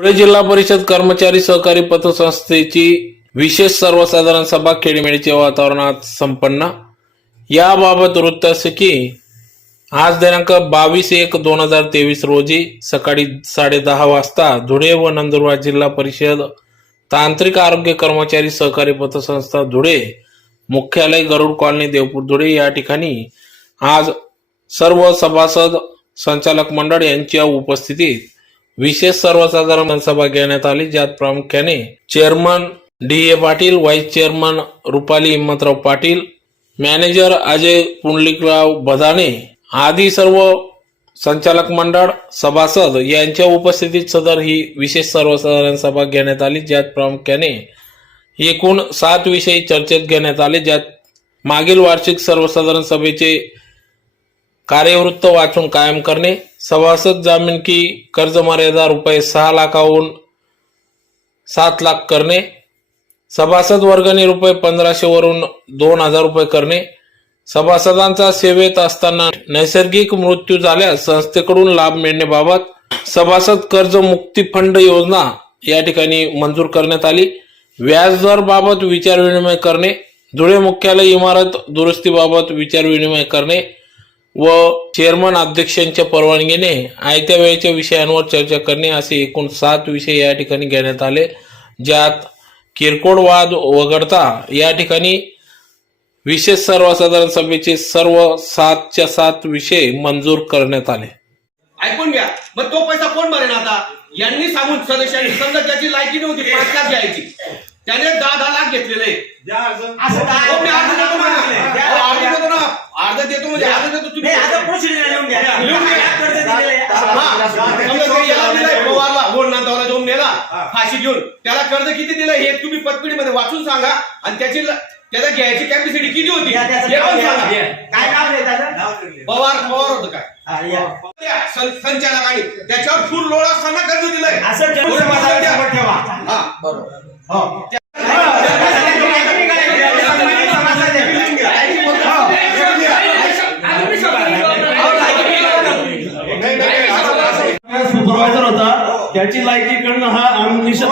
धुळे जिल्हा परिषद कर्मचारी सहकारी पतसंस्थेची विशेष सर्वसाधारण सभा खेळीमेळीच्या वातावरणात संपन्न। याबाबत वृत्त असे की आज दिनांक 22/1/2023 रोजी सकाळी 10:30 वाजता धुळे व नंदुरबार जिल्हा परिषद तांत्रिक आरोग्य कर्मचारी सहकारी पतसंस्था धुळे मुख्यालय गरुड कॉलनी देवपूर धुळे या ठिकाणी आज सर्व सभासद संचालक मंडळ यांच्या उपस्थितीत विशेष सर्वसाधारण सभा घेण्यात आली, ज्यात प्रामुख्याने chairman D A. Patil, vice chairman Rupali Himmatrao Patil, manager Ajay Pundlikrao Badane आदी सर्व संचालक मंडळ सभासद यांच्या उपस्थितीत सदर ही विशेष सर्वसाधारण सभा घेण्यात आली, ज्यात प्रामुख्याने एकूण 7 विषय चर्चेत घेण्यात आले, ज्यात मागील वार्षिक सर्वसाधारण सभेचे कार्यवृत्त वाचून कायम करणे, सभासद जामीन की कर्ज मर्यादा रुपये 6 लाखाहून 7 लाख करणे, सभासद वर्गणी रुपये 1500 वरून 2000 रुपये करणे, सभासदांचा सेवेत असताना नैसर्गिक मृत्यू झाल्यास संस्थेकडून लाभ मिळण्याबाबत सभासद कर्ज मुक्ती फंड योजना या ठिकाणी मंजूर करण्यात आली, व्याजदर बाबत विचारविनिमय करणे, धुळे मुख्यालय इमारत दुरुस्तीबाबत विचारविनिमय करणे व चेअरमन अध्यक्षांच्या परवानगीने आयत्या वेळेच्या विषयांवर चर्चा करणे असे एकूण 7 विषय या ठिकाणी घेण्यात आले, ज्यात किरकोळ वाद वगळता या ठिकाणी विशेष सर्वसाधारण सभेचे सर्व 7च्या 7 विषय मंजूर करण्यात आले। ऐकून घ्या, मग तो पैसा कोण भरेन? आता यांनी सांगून सदस्यांनी समजा त्याची लायकी नव्हती 5 लाख घ्यायची, त्याने 10 लाख घेतलेले अर्ध देतो म्हणजे अर्ध देतो तुम्ही जाऊन नेला फाशी घेऊन, त्याला कर्ज किती दिलं हे तुम्ही पतपिढीमध्ये वाचून सांगा आणि त्याला घ्यायची कॅपॅसिटी किती होती हे पण सांगा। काय नाव आहे त्याचं? पवार होतं काय संचालकांनी त्याच्यावर फुल लोड असताना कर्ज दिलंय असं ठेवा। सुपरवायझर होता, त्याची लायकी करणं हा निषेध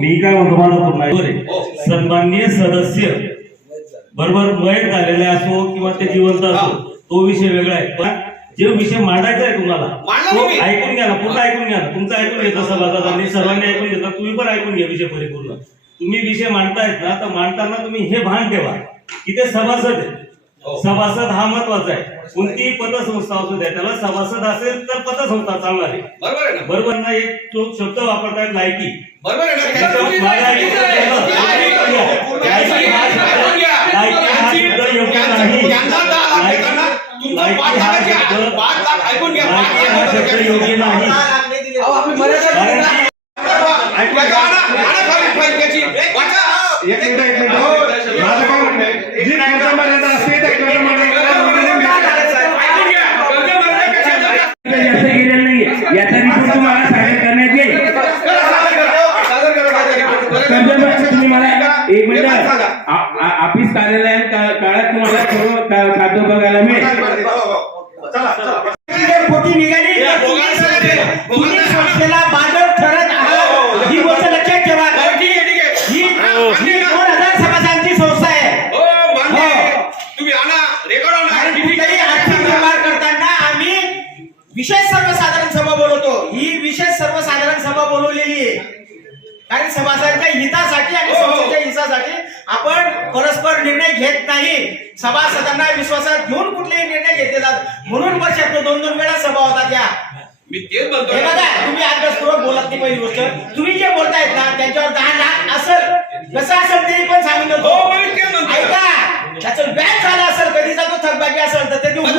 मी काय म्हणतो मला सन्माननीय सदस्य बरोबर वय झालेले असो किंवा ते जिवंत असो तो विषय वेगळा आहे, पण जे विषय मांडायचा आहे तुम्हाला तो ऐकून घ्या ना, पूर्ण ऐकून घ्या ना, तुमचं ऐकून घेतो सभासदांनी सर्वांनी ऐकून घेतला, तुम्ही पण ऐकून घ्या विषय परिपूर्ण। तुम्ही विषय मांडतायत ना, तर मांडताना तुम्ही हे भान ठेवा की ते सभासद आहे, सभासद हा महत्वाचा आहे। कोणतीही पतसंस्था असू द्या, त्याला सभासद असेल तर पतसंस्था चालणार आहे, बरोबर आहे ना? बरोबर ना? एक तो शब्द वापरतायत लायकी, बरोबर आहे ना? लायकी हा शब्द योग्य नाही, योग्य नाही। याचा रिपोर्ट तुम्हाला सादर करण्यात येईल। तुम्ही मला 1 मिनिट ऑफिस कार्यालयात काळात तुम्हाला सर्व खातं बघायला मिळेल। खोटी निघाली संस्थेला बांधव ठरत आहात ही गोष्ट लक्षात ठेवा। ही 2000 सभासदांची संस्था आहे। तुम्ही आणा रेकॉर्ड आर्थिक व्यवहार करताना आम्ही विशेष सर्वसाधारण सभा बोलवतो, ही विशेष सर्वसाधारण सभा बोलवलेली आहे कारण सभासदांच्या हितासाठी आणि संस्थेच्या हितासाठी आपण परस्पर निर्णय घेत नाही, सभासदांना विश्वासात घेऊन कुठलेही निर्णय घेतले जातात, म्हणून वर्षात 2-2 वेळा सभा होतात। या मी तेच म्हणतो, हे बघा तुम्ही अभ्यासपूर्वक बोलत नाही। पहिली गोष्ट, तुम्ही जे बोलतायत ना त्यांच्यावर 10 लाख असेल कसं असेल तरी पण सांगून देतो, ऐका त्याचं व्याज झालं असेल, कधीचा तो थकबाकी असेल तर ते तुम्ही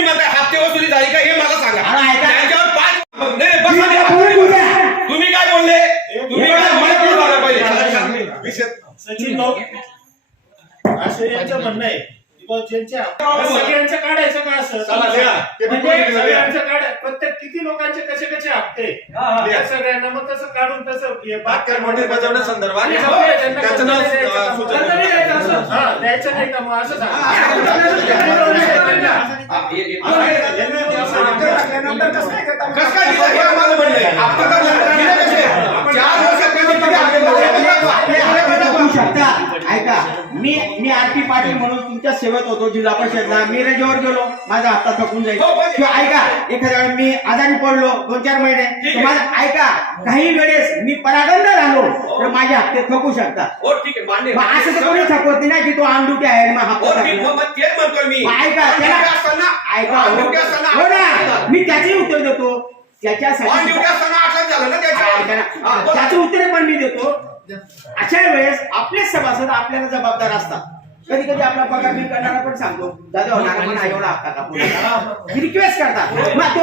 म्हणताय हप्ते वसुली झाली का हे मला सांगा। त्याच्यावर 5 तुम्ही काय बोलले? तुम्ही झाला पाहिजे सचिन भाऊ असे यांचं म्हणणं आहे सगळ्यांचं काढायचं का असं सगळ्यांचं काढ प्रत्येक किती लोकांचे कसे कसे हप्ते सगळ्यांना मग तसं काढून तसं बजावण्यासंदर्भात हा द्यायचं नाही का मग असं सांग. कसं काय दिलं हे आम्हाला म्हणणं आहे. आपण तर दिलं कसे? 4 वर्षात त्यांनी किती आगे होऊ शकता. ऐका, मी आरती पाटील म्हणून तुमच्या सेवेत होतो जिल्हा परिषदला. मी रजेवर गेलो, माझा हप्ता थकून जाईल. किंवा ऐका, एखाद्या वेळेस मी आजारी पडलो 2-4 महिने, तुम्हाला ऐका, काही वेळेस मी परागंद झालो तर माझे हप्ते थकू शकतात. हो ठीक आहे मान्य मग असं तर कोणी थकवत नाही ना की तो ऑन ड्युटी आहे मग हो हप्ता ठीक थकला. मग तेच म्हणतोय मी. मग ऐका, On त्याला duty असताना ऐका, on duty असताना हो ना, मी त्याचेही उत्तर देतो. On duty त्याच्यासाठी असताना आठवण झालं ना त्याच्या. ऐका ना, त्याचं उत्तर पण मी देतो. अशा वेळेस आपलेच सभासद आपल्याला जबाबदार असतात. कधी कधी आपला पगार मी करणारा पण सांगतो, दादा होणार पण एवढा हप्ता कापू नका. रिक्वेस्ट करतात, मग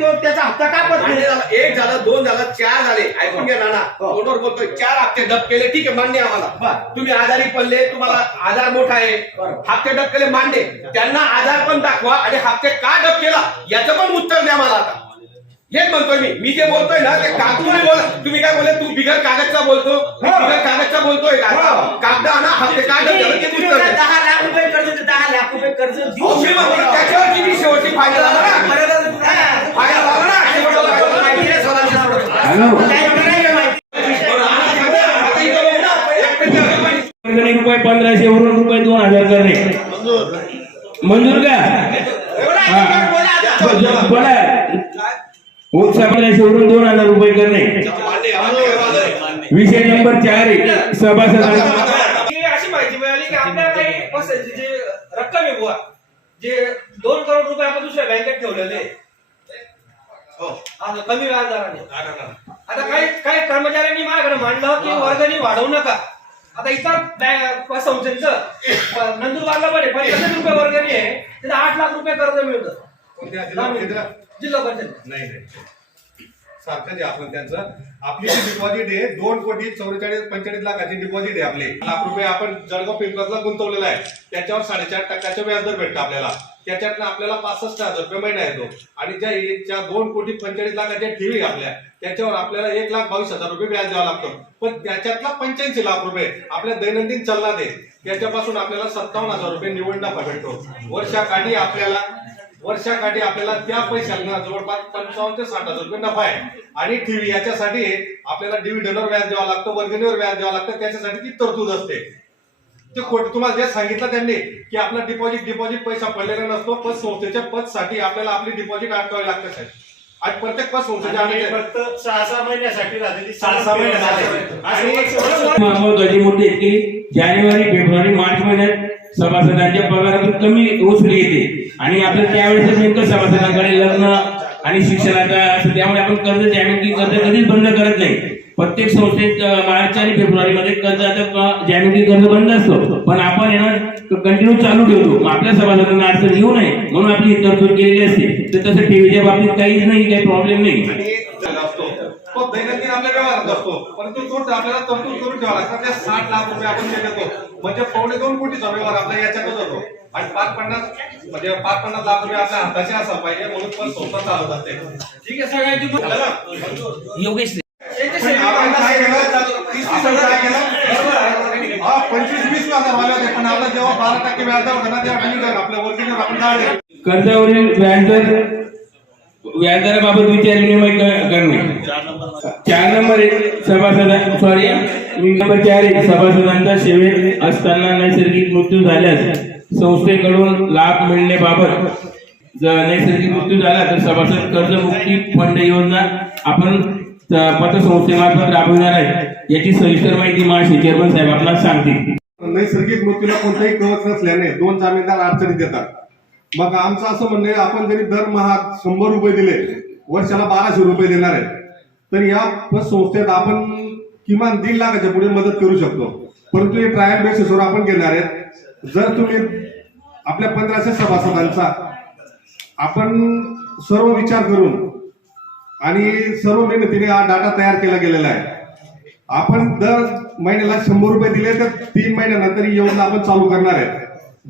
तो त्याचा हप्ता कापत मान्य नाही. झालं. 1 झालं, 2 झालं, 4 झाले. ऐकून घ्या ना. हो. तोंडावर बोलतोय 4 हप्ते डब केले, ठीक आहे मान्य आहे आम्हाला. बरं. तुम्ही आजारी पडले, तुम्हाला आजार मोठा आहे, बरोबर. हप्ते डब केले मान्य. त्यांना आजार पण दाखवा आणि हप्ते का डब केला याचं पण उत्तर द्या मला आता. हेच म्हणतोय मी जे बोलतोय ना ते तुम्ही बोला. तुम्ही काय बोलले, तू बिगर कागदचा बोलतो, मी बिगर कागदचा बोलतोय का? कागद आणा, हप्ते का डब झालं ते तुम्ही उत्तर जर द्या. 10 लाख रुपये कर्ज तर 10 लाख रुपये कर्ज अहो, देऊ मी म्हणतो त्याच्यावर किती शेवटी फायदा झाला ना. फायदा झाला ना शेवटचा फायदा. आता इथं बघू ना, एक वर्गणी रुपये 1500 वरून रुपये 2000 करणे मंजूर का? बोला. उत्साह 1500 वरून 2000 रुपये करणे. विषय नंबर 4 सभासदांचा की अशी माहिती मिळाली की आपल्या काही पैशाची जी रक्कम आहे बुवा, जे 2 करोड रुपये आपण दुसऱ्या बँकेत ठेवलेले आहे. कमी व्याजदराने. आता काही कर्मचाऱ्यांनी माझ्याकडे मांडलं की वर्गणी वाढवू नका. आता इतर संस्थेचं नंदुरबारला पण 75 रुपये वर्गणी आहे, तिथे 8 लाख रुपये कर्ज मिळतं जिल्हा परिषद. नाही सारखं जे आपण त्यांचं आपली जी डिपॉझिट आहे 2,44,45 लाखाची डिपॉझिट आहे आपली. लाख रुपये आपण जळगाव पिंपळसला गुंतवलेला आहे. त्याच्यावर 4.5% व्याजदर भेटतं आपल्याला. त्याच्यातनं आपल्याला 65,000 रुपये महिना येतो. आणि ज्या 2,45 लाखाच्या ठेवी आपल्या त्याच्यावर आपल्याला 1,22,000 रुपये व्याज द्यावं लागतं. पण त्याच्यातला 85 लाख रुपये आपल्या दैनंदिन चलनात आहे. त्याच्यापासून आपल्याला 57,000 रुपये निव्वळ नफा भेटतो. वर्षाकाठी आपल्याला त्या पैशांना जवळपास 55,000 ते 60,000 रुपये नफा आहे. आणि ठेवी याच्यासाठी आपल्याला डिव्हिडंडवर व्याज द्यावं लागतं, वर्गणीवर व्याज द्यावं लागतं. त्याच्यासाठी ती तरतूद असते. ते खोट तुम्हाला जे सांगितलं त्यांनी की आपला डिपॉझिट पैसा पडलेला नसतो. पत संस्थेच्या पदसाठी आपल्याला आपली डिपॉझिट अटकावी लागतं साहेब. आणि प्रत्येक पत संस्थेच्या आणि फक्त 6-6 महिन्यासाठी राहिलेली 6-6 महिन्यासाठी. महत्वाची मुद्दे आहेत की जानेवारी फेब्रुवारी मार्च महिन्यात सभासदांच्या पगारातून कमी वसुली येते आणि आपलं त्यावेळेस नेमकं सभासदांकडे लग्न आणि शिक्षणाचा असं, त्यामुळे आपण कर्ज जामिनकी कर्ज कधीच बंद करत नाही. प्रत्येक संस्थेत मार्च आणि फेब्रुवारी मध्ये कर्ज आता जामिनकी कर्ज बंद असतो, पण आपण कंटिन्यू चालू ठेवतो. मग आपल्या सभासदांना अडचण येऊ नये म्हणून आपली तरतूद केलेली असते. तर तसं ठेवीच्या बाबतीत काहीच नाही, काही प्रॉब्लेम नाही. आणि असतो तो दैनंदिन आपल्या व्यवहारात असतो. परंतु तो आपल्याला तरतूद करून ठेवा लागतात. त्या 60 लाख रुपये आपण ते देतो म्हणजे 2.25 कोटीचा व्यवहार आपल्या याच्यातच होतो. आणि 5-50 लाख रुपये आपल्या हाताचे असायला पाहिजे म्हणून पण संस्था चालत असते. ठीक आहे, सगळ्यांची योगेश पण आपण काय केलं 30% काय केलं 25-20 हजार वाले होते. पण आपला जेव्हा 12% व्याजदर होता ना तेव्हा डिव्हिडंड आपल्या वर्गणीवर आपण काढले. कर्जावरील व्याजदराबाबत विचार विनिमय करणे. 4 नंबर सभासदांच्या सेवेत असताना नैसर्गिक मृत्यू झाल्यास संस्थेकडून लाभ मिळण्याबाबत जर नैसर्गिक मृत्यू झाला तर सभासद कर्जमुक्ती फंड योजना आपण पतसंस्थेमार्फत राबविणार आहे. याची सविस्तर माहिती महाशय चेअरमन साहेब आपल्याला सांगतील. नैसर्गिक मृत्यूला कोणताही कवच नसल्याने 2 जामीनदार अडचणीत येतात. मग आमचं असं म्हणणं आहे आपण जरी दरमहा 100 रुपये दिले, वर्षाला 1200 रुपये देणार आहे, तर या संस्थेत आपण किमान 1.5 लाखाच्या पुढे मदत करू शकतो. परंतु हे ट्रायल बेसिसवर आपण घेणार आहेत. जर तुम्ही आपल्या 1500 सभासदांचा आपण सर्व विचार करून आणि सर्व मेहनतीने हा डाटा तयार केला गेलेला आहे. आपण दर महिन्याला 100 रुपये दिले तर 3 महिन्यानंतर ही योजना आपण चालू करणार आहे.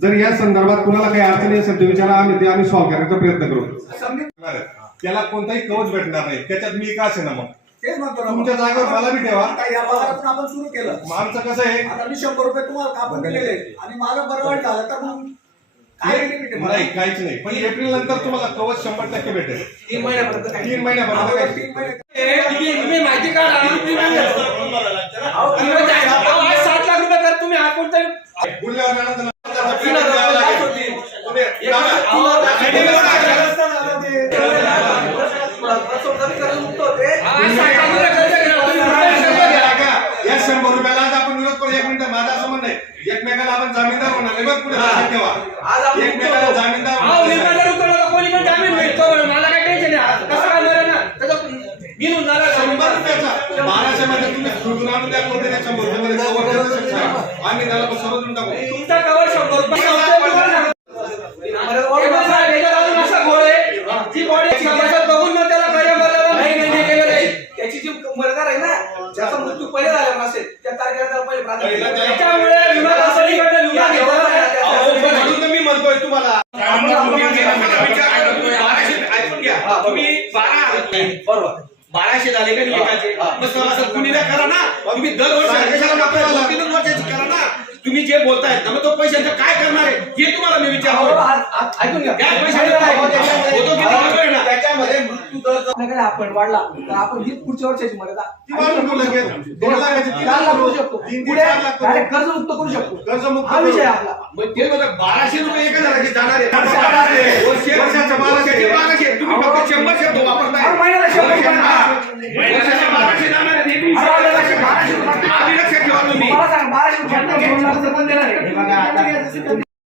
जर या संदर्भात कुणाला काही अडचणी असेल तर विचारा, आम्ही सॉल्व्ह करण्याचा प्रयत्न करू. त्याला कोणताही कवच भेटणार नाही. त्याच्यात मी का असे ना मग तेच म्हणतो ना तुमच्या जागेवर मला बी ठेवा. आता या पगारातून आपण सुरू केलं. आमचं कसं आहे, आता मी 100 रुपये तुम्हाला कापून दिलेले आणि मला बरं वाईट झालं तर मग काय benefit आहे मला? नाही काहीच नाही, पण एप्रिल नंतर तुम्हाला कवच 100% भेटेल. 3 महिन्यापर्यंत काय? 3 महिन्यापर्यंत अगोदर काय? 3 महिने तुम्ही माहिती काढा तुम्ही नाही देत. आज 7 लाख रुपये तर तुम्ही आज कोणतरी गुडघ्यावर जाण्याचं नंतर 3 हजार लागेल. होती. तुम्ही व्यवस्था झालं ते. फसवणुकीत मुक्त होते. आज 7 लाख रुपये खर्च केला. तुम्ही या 100 रुपयाला आज आपण विरोध करू. 1 मिनिट, माझं असं म्हणणं आहे, एकमेकाला आपण जामीनदार होणार नाही. बघ पुढे लक्षात ठेवा, आज आपण एकमेकाला जामीनदार अहो, होणार नाही. निर्माता रुपयाला कोणी पण जामीन मिळतो. मला काय टेन्शन आहे. कसं काय बरं ना त्याचं बिनून झाला 100 रुपयाचा 1200 मध्ये तुम्ही दुरून आणून द्या, कोणते 100 रुपये कवर करू शकता. आम्ही त्याला पण समजून टाकू. तुमचा कवर 100 रुपये असा घोळ आहे जी बॉडी बघून मग त्याला पर्याय बदलायला नाही केलं नाही. त्याची जी मर्यादा आहे ना, ज्याचा मृत्यू पहिले झालेला नसेल त्या तारखेला त्याला पहिले प्राधान्य. त्याच्यामुळे विमा कंपनीकडनं विमा घेतला. म्हणून तर मी म्हणतोय तुम्हाला ऐकून घ्या. तुम्ही 12 1200 झाले का नाही एकाचे? मग सभासद कुणी नाही करा ना. तुम्ही दरवर्षी कशाला मागताय? 2-3 वर्षाची करा ना. तुम्ही जे बोलतायत ना, मग तो पैशाचं काय करणार आहे हे तुम्हाला मी विचारतो. ऐकून घ्या. त्या पैशाचं काय होतो किती महत्व आहे ना. त्याच्यामध्ये मृत्यू दर जर आपल्याकडे आपण वाढला तर आपण ही पुढच्या वर्षाची मर्यादा ती वाढून बोलू लगेच. 2 लाखाची 3 4 लाख लाख करू शकतो. 3 पुढे 4 लाख करू. डायरेक्ट कर्ज मुक्त करू शकतो. कर्जमुक्त हा विषय करू. आहे आपला. मग ते बघा 1200 रुपये एका जणांचे जाणार आहे.